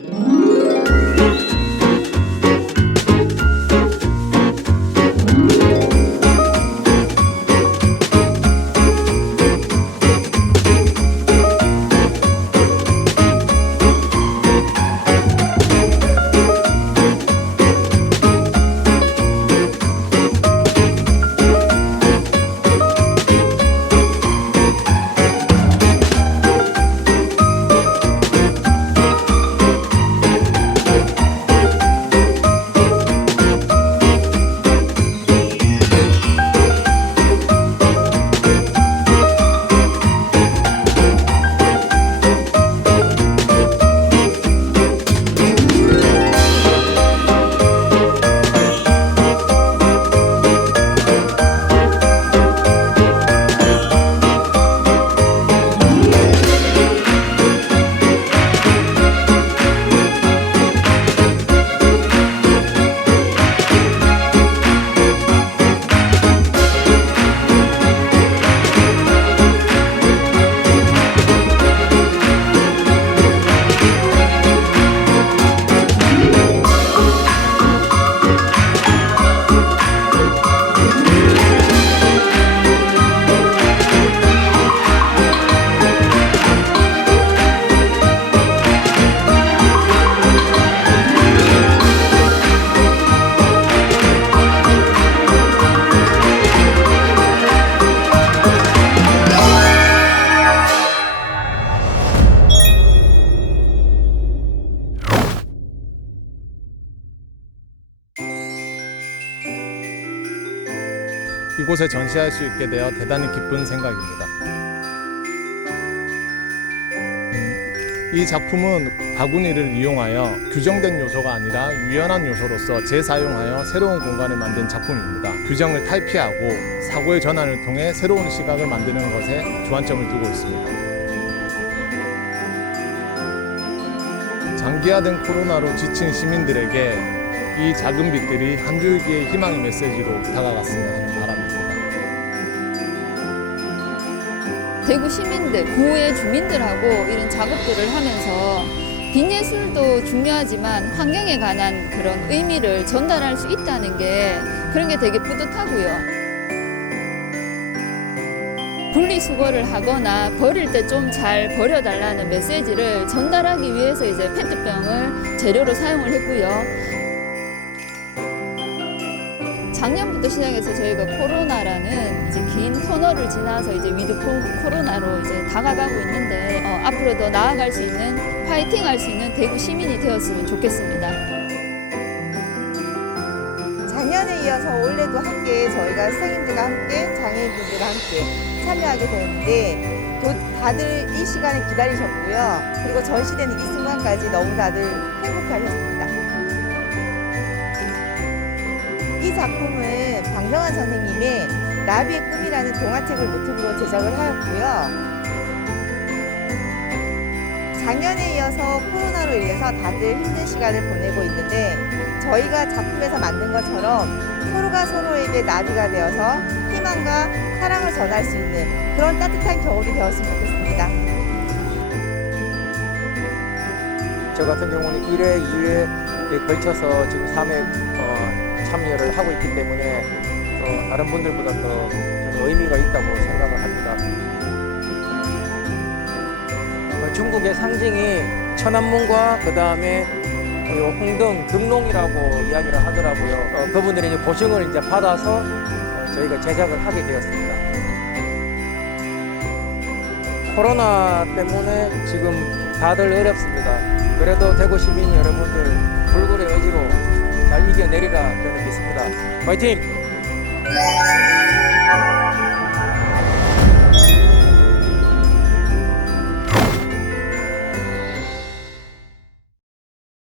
Mm-hmm. 이곳에 전시할 수 있게 되어 대단히 기쁜 생각입니다. 이 작품은 바구니를 이용하여 규정된 요소가 아니라 유연한 요소로서 재사용하여 새로운 공간을 만든 작품입니다. 규정을 탈피하고 사고의 전환을 통해 새로운 시각을 만드는 것에 주안점을 두고 있습니다. 장기화된 코로나로 지친 시민들에게 이 작은 빛들이 한 줄기의 희망의 메시지로 다가갔으면 바랍니다. 대구 시민들, 구의 주민들하고 이런 작업들을 하면서 빈 예술도 중요하지만 환경에 관한 그런 의미를 전달할 수 있다는 게 그런 게 되게 뿌듯하고요. 분리수거를 하거나 버릴 때 좀 잘 버려달라는 메시지를 전달하기 위해서 이제 페트병을 재료로 사용을 했고요. 작년부터 시작해서 저희가 코로나라는 이제 긴 터널을 지나서 이제 위드 코- 코로나로 이제 다가가고 있는데 어, 앞으로 더 나아갈 수 있는 파이팅 할 수 있는 대구 시민이 되었으면 좋겠습니다. 작년에 이어서 올해도 함께 저희가 선생님들과 함께 장애인분들과 함께 참여하게 되는데 도- 다들 이 시간을 기다리셨고요. 그리고 전시되는 이 순간까지 너무 다들 행복해 하셨습니다. 이 작품은 방정환 선생님의 나비의 꿈이라는 동화책을 모티브로 제작을 하였고요. 작년에 이어서 코로나로 인해서 다들 힘든 시간을 보내고 있는데 저희가 작품에서 만든 것처럼 서로가 서로에게 나비가 되어서 희망과 사랑을 전할 수 있는 그런 따뜻한 겨울이 되었으면 좋겠습니다. 저 같은 경우는 1회, 2회에 걸쳐서 지금 3회 어, 참여를 하고 있기 때문에 어, 다른 분들보다 더 저는 의미가 있다고 생각을 합니다. 어, 중국의 상징이 천안문과 그 다음에 홍등, 등롱이라고 이야기를 하더라고요. 어, 그분들이 이제 보증을 이제 받아서 어, 저희가 제작을 하게 되었습니다. 코로나 때문에 지금 다들 어렵습니다. 그래도 대구 시민 여러분들 불굴의 의지로 잘 이겨내리라 저는 믿습니다. 화이팅!